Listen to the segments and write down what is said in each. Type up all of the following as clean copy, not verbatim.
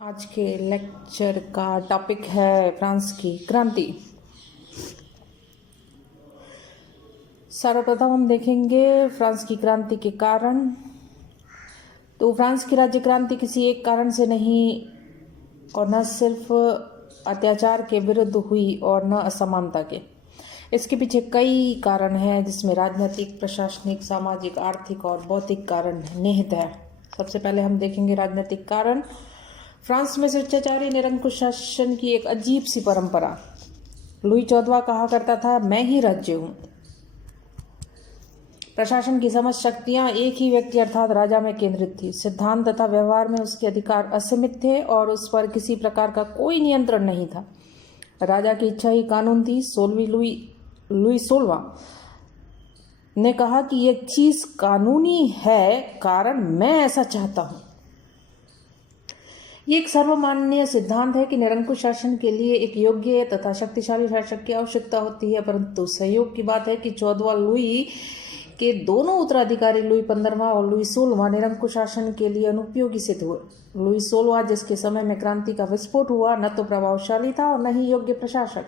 आज के लेक्चर का टॉपिक है फ्रांस की क्रांति। सर्वप्रथम हम देखेंगे फ्रांस की क्रांति के कारण। तो फ्रांस की राज्य क्रांति किसी एक कारण से नहीं और न सिर्फ अत्याचार के विरुद्ध हुई और न असमानता के। इसके पीछे कई कारण हैं, जिसमें राजनीतिक, प्रशासनिक, सामाजिक, आर्थिक और भौतिक कारण निहित है। सबसे पहले हम देखेंगे राजनीतिक कारण। फ्रांस में स्वेच्छाचारी निरंकुश शासन की एक अजीब सी परंपरा। लुई 14वां कहा करता था, मैं ही राज्य हूं। प्रशासन की समस्त शक्तियां एक ही व्यक्ति अर्थात राजा में केंद्रित थी। सिद्धांत तथा व्यवहार में उसके अधिकार असीमित थे और उस पर किसी प्रकार का कोई नियंत्रण नहीं था। राजा की इच्छा ही कानून थी। लुई 16वां ने कहा कि यह चीज कानूनी है कारण मैं ऐसा चाहता हूं। ये एक सर्वमान्य सिद्धांत है कि निरंकुश शासन के लिए एक योग्य तथा शक्तिशाली शासक की आवश्यकता होती है, परंतु संयोग की बात है कि 14वां लुई के दोनों उत्तराधिकारी लुई 15वां और लुई 16वां निरंकुश शासन के लिए अनुपयोगी सिद्ध हुए। लुई 16वां, जिसके समय में क्रांति का विस्फोट हुआ, न तो प्रभावशाली था और न ही योग्य प्रशासक।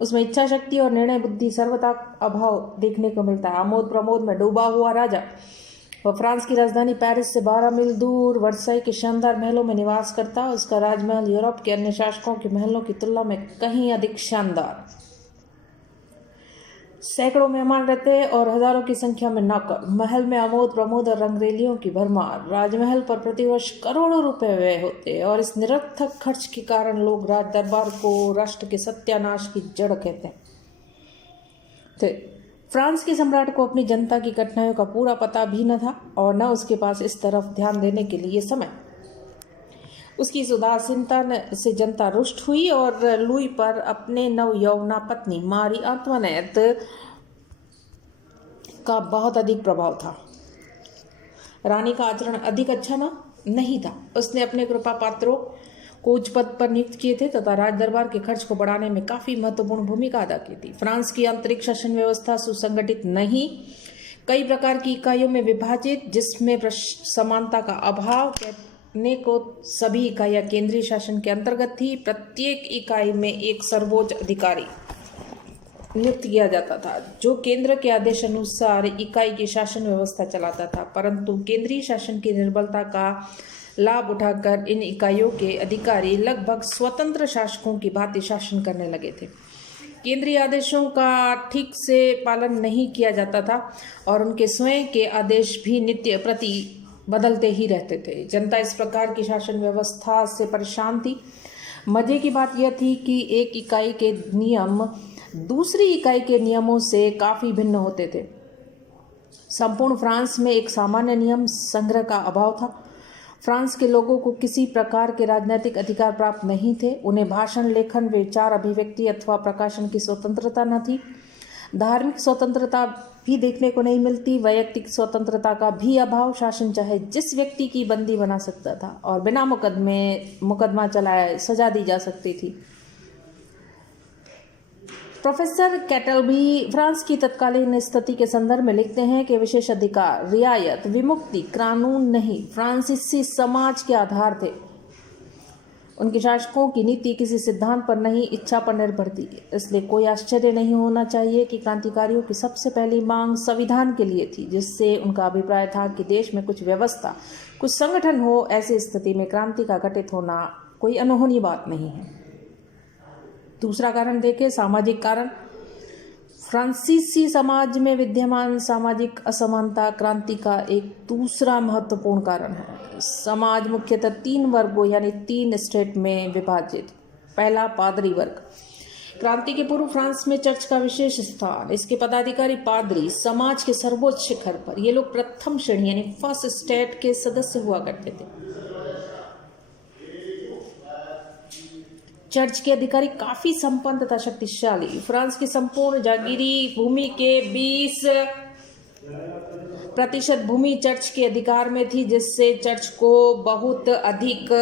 उसमें इच्छा शक्ति और निर्णय बुद्धि सर्वथा अभाव देखने को मिलता है। आमोद प्रमोद में डूबा हुआ राजा वह फ्रांस की राजधानी पेरिस से 12 मील दूर वर्साई के शानदार महलों में निवास करता। उसका राजमहल यूरोप के अन्य शासकों के महलों की तुलना में कहीं अधिक शानदार। सैकड़ों मेहमान रहते और हजारों की संख्या में नौकर। महल में आमोद प्रमोद और रंगरेलियों की भरमार। राजमहल पर प्रतिवर्ष करोड़ों रुपए व्यय होते और इस निरर्थक खर्च के कारण लोग राज दरबार को राष्ट्र के सत्यानाश की जड़ कहते थे। फ्रांस के सम्राट को अपनी जनता की कठिनाइयों का पूरा पता भी न था और न उसके पास इस तरफ ध्यान देने के लिए समय। उसकी इस उदासीनता से जनता रुष्ट हुई और लुई पर अपने नवयौवना पत्नी मारी अंतोनेट का बहुत अधिक प्रभाव था। रानी का आचरण अधिक अच्छा नहीं था। उसने अपने कृपा पात्रों को उच्च पद पर नियुक्त किए थे तथा राज दरबार के खर्च को बढ़ाने में काफी महत्वपूर्ण भूमिका अदा की थी। फ्रांस की आंतरिक शासन व्यवस्था सुसंगठित नहीं, कई प्रकार की इकाइयों में विभाजित, जिसमें समानता का अभाव। कहने को सभी इकाइयां केंद्रीय शासन के अंतर्गत थी। प्रत्येक इकाई में एक सर्वोच्च अधिकारी नियुक्त किया जाता था, जो केंद्र के आदेश अनुसार इकाई की शासन व्यवस्था चलाता था। परंतु केंद्रीय शासन की निर्बलता का लाभ उठाकर इन इकाइयों के अधिकारी लगभग स्वतंत्र शासकों की भांति शासन करने लगे थे। केंद्रीय आदेशों का ठीक से पालन नहीं किया जाता था और उनके स्वयं के आदेश भी नित्य प्रति बदलते ही रहते थे। जनता इस प्रकार की शासन व्यवस्था से परेशान थी। मजे की बात यह थी कि एक इकाई के नियम दूसरी इकाई के नियमों से काफी भिन्न होते थे। संपूर्ण फ्रांस में एक सामान्य नियम संग्रह का अभाव था। फ्रांस के लोगों को किसी प्रकार के राजनीतिक अधिकार प्राप्त नहीं थे। उन्हें भाषण, लेखन, विचार अभिव्यक्ति अथवा प्रकाशन की स्वतंत्रता न थी। धार्मिक स्वतंत्रता भी देखने को नहीं मिलती। वैयक्तिक स्वतंत्रता का भी अभाव। शासन चाहे जिस व्यक्ति की बंदी बना सकता था और बिना मुकदमा चलाए सजा दी जा सकती थी। प्रोफेसर कैटल भी फ्रांस की तत्कालीन स्थिति के संदर्भ में लिखते हैं कि विशेष अधिकार, रियायत, विमुक्ति कानून नहीं, फ्रांसीसी समाज के आधार थे। उनके शासकों की नीति किसी सिद्धांत पर नहीं, इच्छा पर निर्भर थी। इसलिए कोई आश्चर्य नहीं होना चाहिए कि क्रांतिकारियों की सबसे पहली मांग संविधान के लिए थी, जिससे उनका अभिप्राय था कि देश में कुछ व्यवस्था, कुछ संगठन हो। ऐसी स्थिति में क्रांति का घटित होना कोई अनहोनी बात नहीं है। दूसरा कारण देखें, सामाजिक कारण। फ्रांसीसी समाज में विद्यमान सामाजिक असमानता क्रांति का एक दूसरा महत्वपूर्ण कारण है। समाज मुख्यतः 3 वर्गों यानी 3 स्टेट में विभाजित। पहला, पादरी वर्ग। क्रांति के पूर्व फ्रांस में चर्च का विशेष स्थान। इसके पदाधिकारी पादरी समाज के सर्वोच्च शिखर पर। ये लोग प्रथम श्रेणी यानी फर्स्ट स्टेट के सदस्य हुआ करते थे। चर्च के अधिकारी काफी संपन्न तथा शक्तिशाली। फ्रांस की संपूर्ण जागीरी भूमि के 20% भूमि चर्च के अधिकार में थी, जिससे चर्च को बहुत अधिक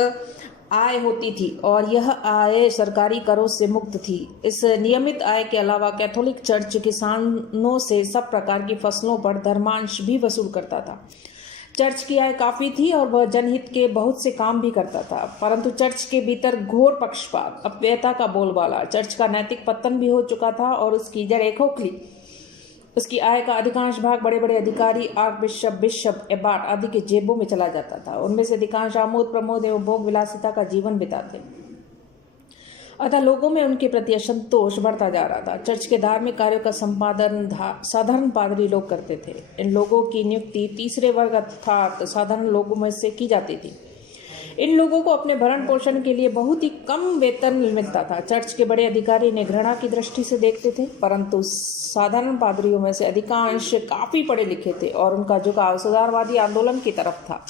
आय होती थी और यह आय सरकारी करों से मुक्त थी। इस नियमित आय के अलावा कैथोलिक चर्च किसानों से सब प्रकार की फसलों पर धर्मांश भी वसूल करता था। चर्च की आय काफ़ी थी और वह जनहित के बहुत से काम भी करता था, परंतु चर्च के भीतर घोर पक्षपात, अपव्ययता का बोलबाला, चर्च का नैतिक पतन भी हो चुका था और उसकी जड़ें खोखली। उसकी आय का अधिकांश भाग बड़े बड़े अधिकारी, आर्क बिशप, बिशप, एबाट आदि के जेबों में चला जाता था। उनमें से अधिकांश आमोद प्रमोद एवं भोग विलासिता का जीवन बिताते, अतः लोगों में उनके प्रति असंतोष बढ़ता जा रहा था। चर्च के धार्मिक कार्यों का संपादन साधारण पादरी लोग करते थे। इन लोगों की नियुक्ति तीसरे वर्ग अर्थात साधारण लोगों में से की जाती थी। इन लोगों को अपने भरण पोषण के लिए बहुत ही कम वेतन मिलता था। चर्च के बड़े अधिकारी इन्हें घृणा की दृष्टि से देखते थे, परंतु साधारण पादरियों में से अधिकांश काफी पढ़े लिखे थे और उनका झुकाव सुधारवादी आंदोलन की तरफ था।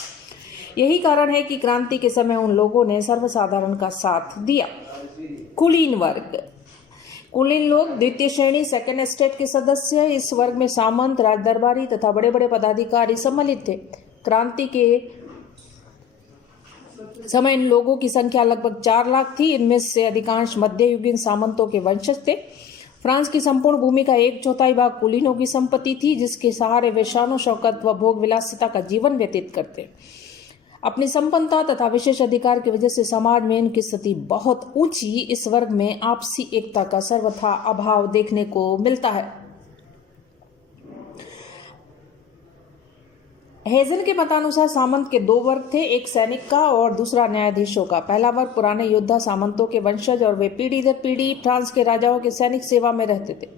यही कारण है कि क्रांति के समय उन लोगों ने सर्वसाधारण का साथ दिया। कुलीन वर्ग, कुलीन लोग द्वितीय श्रेणी सेकेंड एस्टेट के सदस्य। इस वर्ग में सामंत, राजदरबारी तथा बड़े बड़े पदाधिकारी सम्मिलित थे। क्रांति के समय इन लोगों की संख्या लगभग 4 लाख थी। इनमें से अधिकांश मध्ययुगीन सामंतों के वंशज थे। फ्रांस की संपूर्ण भूमि का 1/4 भाग कुलीनों की संपत्ति थी, जिसके सहारे वे शानो शौकत व भोग विलासिता का जीवन व्यतीत करते। अपनी संपन्नता तथा विशेष अधिकार की वजह से समाज में इनकी स्थिति बहुत ऊंची। इस वर्ग में आपसी एकता का सर्वथा अभाव देखने को मिलता है। हेजन के मतानुसार सामंत के 2 वर्ग थे, एक सैनिक का और दूसरा न्यायाधीशों का। पहला वर्ग पुराने योद्धा सामंतों के वंशज और वे पीढ़ी दर पीढ़ी फ्रांस के राजाओं के सैनिक सेवा में रहते थे।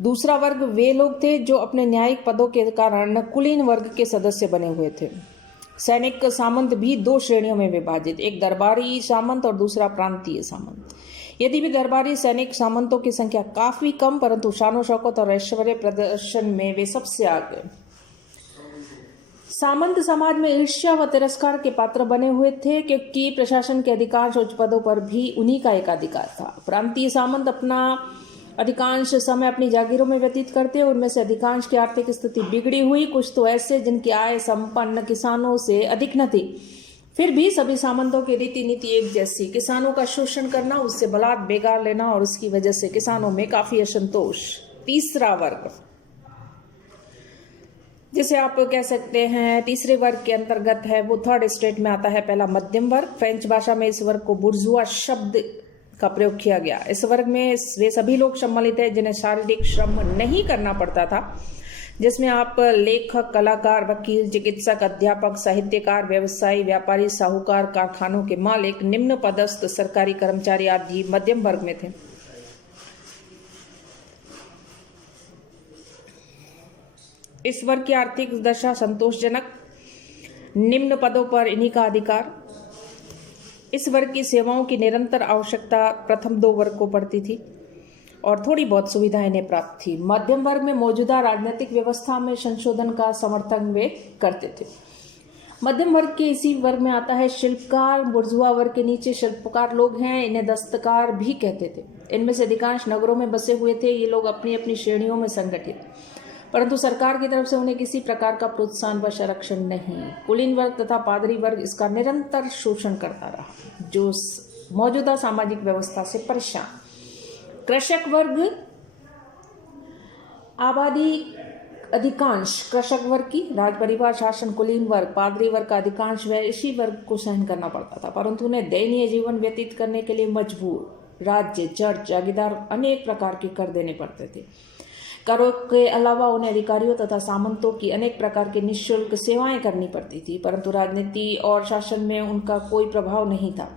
दूसरा वर्ग वे लोग थे जो अपने न्यायिक पदों के कारण कुलीन वर्ग के सदस्य बने हुए थे। सैनिक सामंत भी 2 श्रेणियों में विभाजित, एक दरबारी सामंत और दूसरा प्रांतीय सामंत। यदि भी दरबारी सैनिक सामंतों की संख्या काफी कम, परंतु शानो शौकत और ऐश्वर्य प्रदर्शन में वे सबसे आगे। सामंत समाज में ईर्ष्या व तिरस्कार के पात्र बने हुए थे, क्योंकि प्रशासन के अधिकांश उच्च पदों पर भी उन्हीं का एकाधिकार था। प्रांतीय सामंत अपना अधिकांश समय अपनी जागीरों में व्यतीत करते। उनमें से अधिकांश की आर्थिक स्थिति बिगड़ी हुई, कुछ तो ऐसे जिनकी आय संपन्न किसानों से अधिक न थी। फिर भी सभी सामंतों की रीति नीति एक जैसी, किसानों का शोषण करना, उससे बलात् बेगार लेना और उसकी वजह से किसानों में काफी असंतोष। तीसरा वर्ग, जिसे आप कह सकते हैं तीसरे वर्ग के अंतर्गत है, वो थर्ड स्टेट में आता है। पहला मध्यम वर्ग। फ्रेंच भाषा में इस वर्ग को बुर्जुआ शब्द का प्रयोग किया गया। इस वर्ग में वे सभी लोग सम्मिलित हैं जिन्हें शारीरिक श्रम नहीं करना पड़ता था, जिसमें आप लेखक, कलाकार, वकील, चिकित्सक, अध्यापक, साहित्यकार, व्यवसायी, व्यापारी, साहूकार, कारखानों के मालिक, निम्न पदस्थ सरकारी कर्मचारी आदि मध्यम वर्ग में थे। इस वर्ग की आर्थिक दशा संतोषजनक, निम्न पदों पर इन्हीं का अधिकार। इस वर्ग की सेवाओं की निरंतर आवश्यकता प्रथम 2 वर्ग को पड़ती थी और थोड़ी बहुत सुविधाएं इन्हें प्राप्त थी। मध्यम वर्ग में मौजूदा राजनीतिक व्यवस्था में संशोधन का समर्थन वे करते थे। मध्यम वर्ग के इसी वर्ग में आता है शिल्पकार। बुर्जुआ वर्ग के नीचे शिल्पकार लोग हैं, इन्हें दस्तकार भी कहते थे। इनमें से अधिकांश नगरों में बसे हुए थे। ये लोग अपनी अपनी श्रेणियों में संगठित, परंतु सरकार की तरफ से उन्हें किसी प्रकार का प्रोत्साहन व संरक्षण नहीं। कुलीन वर्ग तथा पादरी वर्ग इसका निरंतर शोषण करता रहा, जो मौजूदा सामाजिक व्यवस्था से परेशान। कृषक वर्ग, आबादी अधिकांश कृषक वर्ग की, राज परिवार, शासन, कुलीन वर्ग, पादरी वर्ग का अधिकांश व्यय इसी वर्ग को सहन करना पड़ता था, परंतु उन्हें दयनीय जीवन व्यतीत करने के लिए मजबूर राज्य, चर्च, जागीरदार अनेक प्रकार के कर देने पड़ते थे। करों के अलावा उन्हें अधिकारियों तथा सामंतों की अनेक प्रकार की निःशुल्क सेवाएं करनी पड़ती थी, परंतु राजनीति और शासन में उनका कोई प्रभाव नहीं था।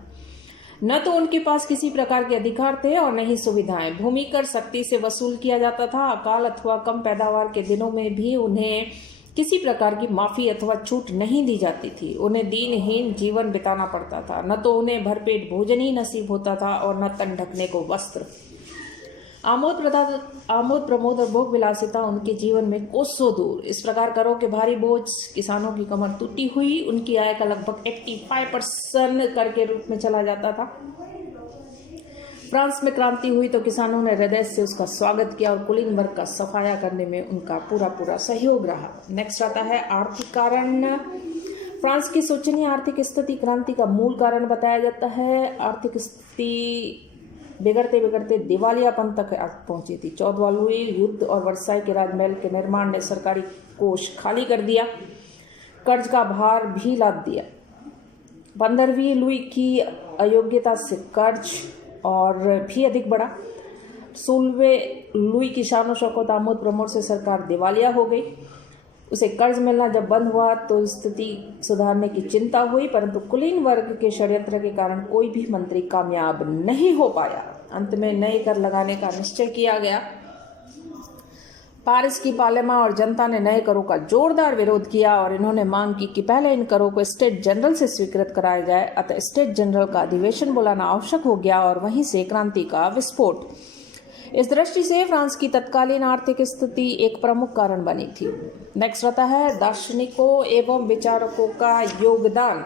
न तो उनके पास किसी प्रकार के अधिकार थे और न ही सुविधाएं। भूमि कर सख्ती से वसूल किया जाता था। अकाल अथवा कम पैदावार के दिनों में भी उन्हें किसी प्रकार की माफी अथवा छूट नहीं दी जाती थी। उन्हें दीनहीन जीवन बिताना पड़ता था। न तो उन्हें भरपेट भोजन ही नसीब होता था और न तन ढकने को वस्त्र। आमोद प्रमोद और भोग विलासिता उनके जीवन में कोसों दूर। इस प्रकार करों के भारी बोझ, किसानों की कमर टूटी हुई, उनकी आय का लगभग 85% कर के रूप में चला जाता था। फ्रांस में क्रांति हुई तो किसानों ने हृदय से उसका स्वागत किया और कुलीन वर्ग का सफाया करने में उनका पूरा सहयोग रहा। नेक्स्ट आता है आर्थिक कारण। फ्रांस की शोचनीय आर्थिक स्थिति क्रांति का मूल कारण बताया जाता है। आर्थिक स्थिति बिगड़ते बिगड़ते दिवालियापन तक पहुंची थी। 14वां लुई युद्ध और वर्साई के राजमहल के निर्माण ने सरकारी कोष खाली कर दिया। कर्ज का भार भी लाद दिया। 15वीं लुई की अयोग्यता से कर्ज और भी अधिक बढ़ा। 16वें लुई की शानो शौकत आमोद प्रमोद से सरकार दिवालिया हो गई। उसे कर्ज मिलना जब बंद हुआ तो स्थिति सुधारने की चिंता हुई, परंतु कुलीन वर्ग के षड्यंत्र के कारण कोई भी मंत्री कामयाब नहीं हो पाया। अंत में नए कर लगाने का निश्चय किया गया। पारिस की पार्लियामा और जनता ने नए करों का जोरदार विरोध किया और इन्होंने मांग की कि पहले इन करों को स्टेट जनरल से स्वीकृत कराया जाए। अतः स्टेट जनरल का अधिवेशन बुलाना आवश्यक हो गया और वहीं से क्रांति का विस्फोट। इस दृष्टि से फ्रांस की तत्कालीन आर्थिक स्थिति एक प्रमुख कारण बनी थी। नेक्स्ट आता है दार्शनिकों एवं विचारकों का योगदान।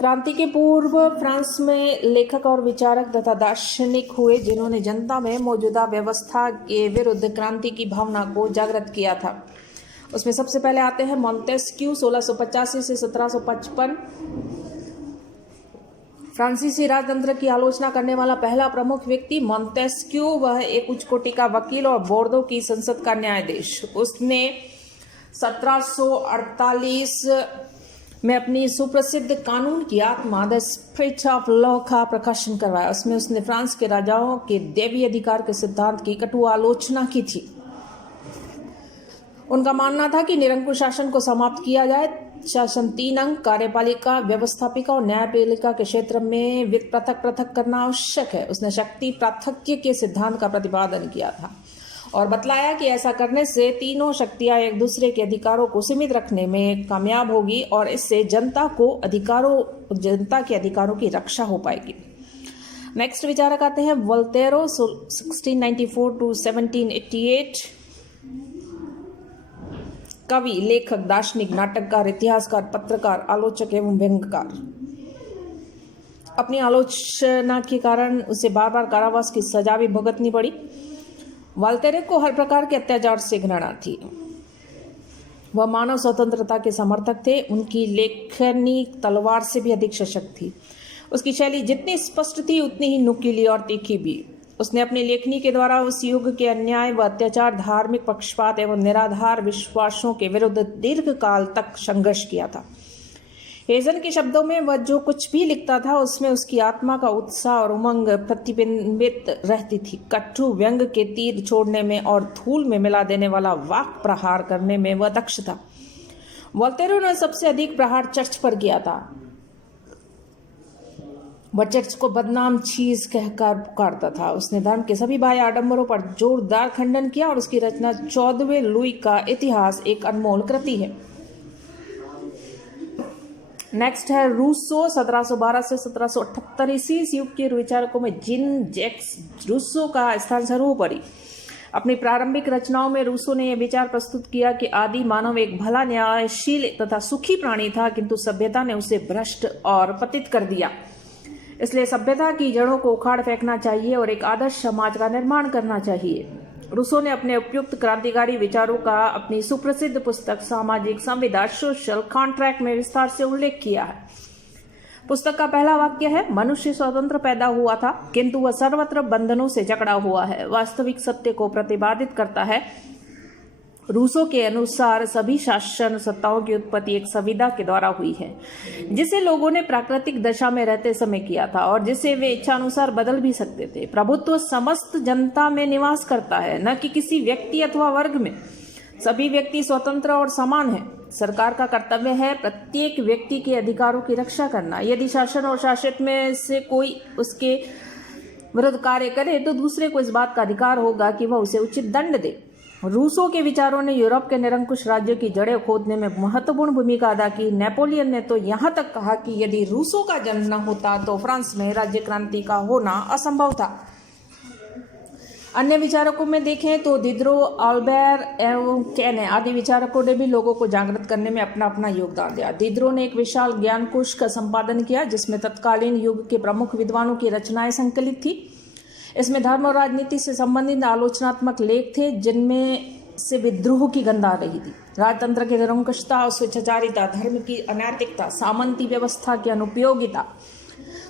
क्रांति के पूर्व फ्रांस में लेखक और विचारक तथा दार्शनिक हुए जिन्होंने जनता में मौजूदा व्यवस्था के विरुद्ध क्रांति की भावना को जागृत किया था। उसमें सबसे पहले आते हैं मॉन्टेस्क्यू 1685 से 1755। फ्रांसीसी राजतंत्र की आलोचना करने वाला पहला प्रमुख व्यक्ति मॉन्टेस्क्यू, वह एक उच्च कोटि का वकील और बोर्डो की संसद का न्यायाधीश। उसने 1748 में अपनी सुप्रसिद्ध कानून की आत्मा द स्पिरिट ऑफ लॉ का प्रकाशन करवाया। उसमें उसने फ्रांस के राजाओं के दैवीय अधिकार के सिद्धांत की कटु आलोचना की थी। उनका मानना था कि निरंकुश शासन को समाप्त किया जाए। शासन 3 अंग कार्यपालिका, व्यवस्थापिका और न्यायपालिका के क्षेत्र में वित्त पृथक करना आवश्यक है। उसने शक्ति पार्थक्य के सिद्धांत का प्रतिपादन किया था और बतलाया कि ऐसा करने से तीनों शक्तियां एक दूसरे के अधिकारों को सीमित रखने में कामयाब होगी और इससे जनता के अधिकारों की रक्षा हो पाएगी। नेक्स्ट विचारक आते हैं वोल्टेरो 1694 टू 1788। कवि, लेखक, दार्शनिक, नाटककार, इतिहासकार, पत्रकार, आलोचक एवं व्यंग्यकार। अपनी आलोचना के कारण उसे बार बार कारावास की सजा भी भुगतनी पड़ी। वोल्टेरे को हर प्रकार के अत्याचार से घृणा थी। वह मानव स्वतंत्रता के समर्थक थे। उनकी लेखनी तलवार से भी अधिक सशक्त थी। उसकी शैली जितनी स्पष्ट थी उतनी ही नुकीली और तीखी भी। उसने अपनी लेखनी के द्वारा उस युग के अन्याय व अत्याचार, धार्मिक पक्षपात एवं निराधार विश्वासों के विरुद्ध दीर्घ काल तक संघर्ष किया था। हेजन के शब्दों में वह जो कुछ भी लिखता था उसमें उसकी आत्मा का उत्साह और उमंग प्रतिबिंबित रहती थी। कट्टू व्यंग के तीर छोड़ने में और धूल में मिला देने वाला वाक प्रहार करने में वह दक्ष था। वोल्टेरो ने सबसे अधिक प्रहार चर्च पर किया था। वह चर्च को बदनाम चीज कहकर पुकारता था। उसने धर्म के सभी बाह्य आडंबरों पर जोरदार खंडन किया और उसकी रचना 14वें लुई का इतिहास एक अनमोल कृति है। नेक्स्ट है रूसो 1712 से 1778। इसी युग के विचारकों में जीन जैक्स रूसो का स्थान सर्वोपरि। अपनी प्रारंभिक रचनाओं में रूसो ने यह विचार प्रस्तुत किया कि आदि मानव एक भला, न्यायशील तथा सुखी प्राणी था, किंतु सभ्यता ने उसे भ्रष्ट और पतित कर दिया। इसलिए सभ्यता की जड़ों को उखाड़ फेंकना चाहिए और एक आदर्श समाज का निर्माण करना चाहिए। रूसो ने अपने उपयुक्त क्रांतिकारी विचारों का अपनी सुप्रसिद्ध पुस्तक सामाजिक संविदा सोशल कॉन्ट्रैक्ट में विस्तार से उल्लेख किया है। पुस्तक का पहला वाक्य है, मनुष्य स्वतंत्र पैदा हुआ था किंतु वह सर्वत्र बंधनों से जकड़ा हुआ है। वास्तविक सत्य को प्रतिपादित करता है। रूसो के अनुसार सभी शासन सत्ताओं की उत्पत्ति एक संविदा के द्वारा हुई है, जिसे लोगों ने प्राकृतिक दशा में रहते समय किया था और जिसे वे इच्छानुसार बदल भी सकते थे। प्रभुत्व समस्त जनता में निवास करता है, न कि किसी व्यक्ति अथवा वर्ग में। सभी व्यक्ति स्वतंत्र और समान हैं। सरकार का कर्तव्य है प्रत्येक व्यक्ति के अधिकारों की रक्षा करना। यदि शासन और शासित में से कोई उसके विरुद्ध कार्य करे तो दूसरे को इस बात का अधिकार होगा कि वह उसे उचित दंड दे। रूसो के विचारों ने यूरोप के निरंकुश राज्यों की जड़ें खोदने में महत्वपूर्ण भूमिका अदा की। नेपोलियन ने तो यहाँ तक कहा कि यदि रूसो का जन्म न होता तो फ्रांस में राज्य क्रांति का होना असंभव था। अन्य विचारकों में देखें तो दिद्रो, अल्बेर एवं कैने आदि विचारकों ने भी लोगों को जागृत करने में अपना अपना योगदान दिया। दिद्रो ने एक विशाल ज्ञानकोश का संपादन किया जिसमें तत्कालीन युग के प्रमुख विद्वानों की रचनाएं संकलित थी। इसमें धर्म और राजनीति से संबंधित आलोचनात्मक लेख थे जिनमें से विद्रोह की गंध आ रही थी। राजतंत्र की निरंकुशता और स्वेच्छाचारिता, धर्म की अनैतिकता, सामंती व्यवस्था की अनुपयोगिता,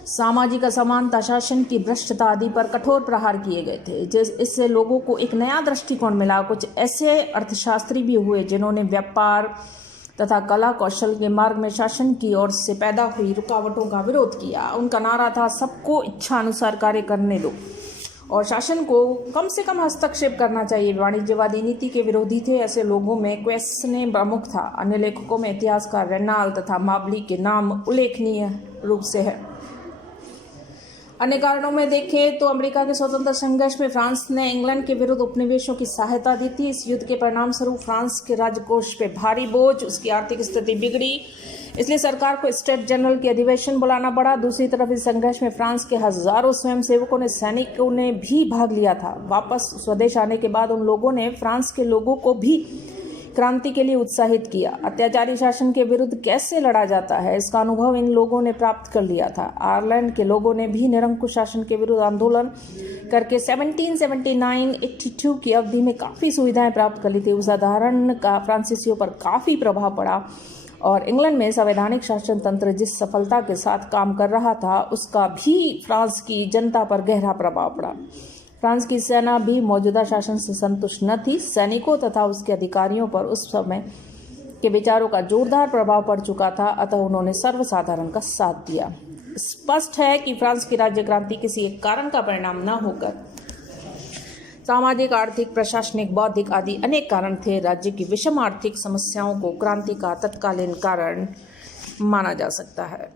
सामाजिक असमानता, शासन की भ्रष्टता आदि पर कठोर प्रहार किए गए थे। इससे लोगों को एक नया दृष्टिकोण मिला। कुछ ऐसे अर्थशास्त्री भी हुए जिन्होंने व्यापार तथा कला कौशल के मार्ग में शासन की ओर से पैदा हुई रुकावटों का विरोध किया। उनका नारा था, सबको इच्छा अनुसार कार्य करने दो और शासन को कम से कम हस्तक्षेप करना चाहिए। वाणिज्यवादी नीति के विरोधी थे। ऐसे लोगों में क्वेसने प्रमुख था। अन्य लेखकों में इतिहासकार रेनाल तथा माबली के नाम उल्लेखनीय रूप से है। अन्य कारणों में देखें तो अमेरिका के स्वतंत्र संघर्ष में फ्रांस ने इंग्लैंड के विरुद्ध उपनिवेशों की सहायता दी थी। इस युद्ध के परिणाम स्वरूप फ्रांस के राजकोष पे भारी बोझ, उसकी आर्थिक स्थिति बिगड़ी, इसलिए सरकार को स्टेट जनरल की अधिवेशन बुलाना पड़ा। दूसरी तरफ इस संघर्ष में फ्रांस के हजारों स्वयंसेवकों ने, सैनिकों ने भी भाग लिया था। वापस स्वदेश आने के बाद उन लोगों ने फ्रांस के लोगों को भी क्रांति के लिए उत्साहित किया। अत्याचारी शासन के विरुद्ध कैसे लड़ा जाता है, इसका अनुभव इन लोगों ने प्राप्त कर लिया था। आयरलैंड के लोगों ने भी निरंकुश शासन के विरुद्ध आंदोलन करके 1779-82 की अवधि में काफ़ी सुविधाएं प्राप्त कर ली थी। उस उदाहरण का फ्रांसीसियों पर काफ़ी प्रभाव पड़ा और इंग्लैंड में संवैधानिक शासन तंत्र जिस सफलता के साथ काम कर रहा था, उसका भी फ्रांस की जनता पर गहरा प्रभाव पड़ा। फ्रांस की सेना भी मौजूदा शासन से संतुष्ट न थी। सैनिकों तथा उसके अधिकारियों पर उस समय के विचारों का जोरदार प्रभाव पड़ चुका था, अतः उन्होंने सर्वसाधारण का साथ दिया। स्पष्ट है कि फ्रांस की राज्य क्रांति किसी एक कारण का परिणाम न होकर सामाजिक, आर्थिक, प्रशासनिक, बौद्धिक आदि अनेक कारण थे। राज्य की विषम आर्थिक समस्याओं को क्रांति का तत्कालीन कारण माना जा सकता है।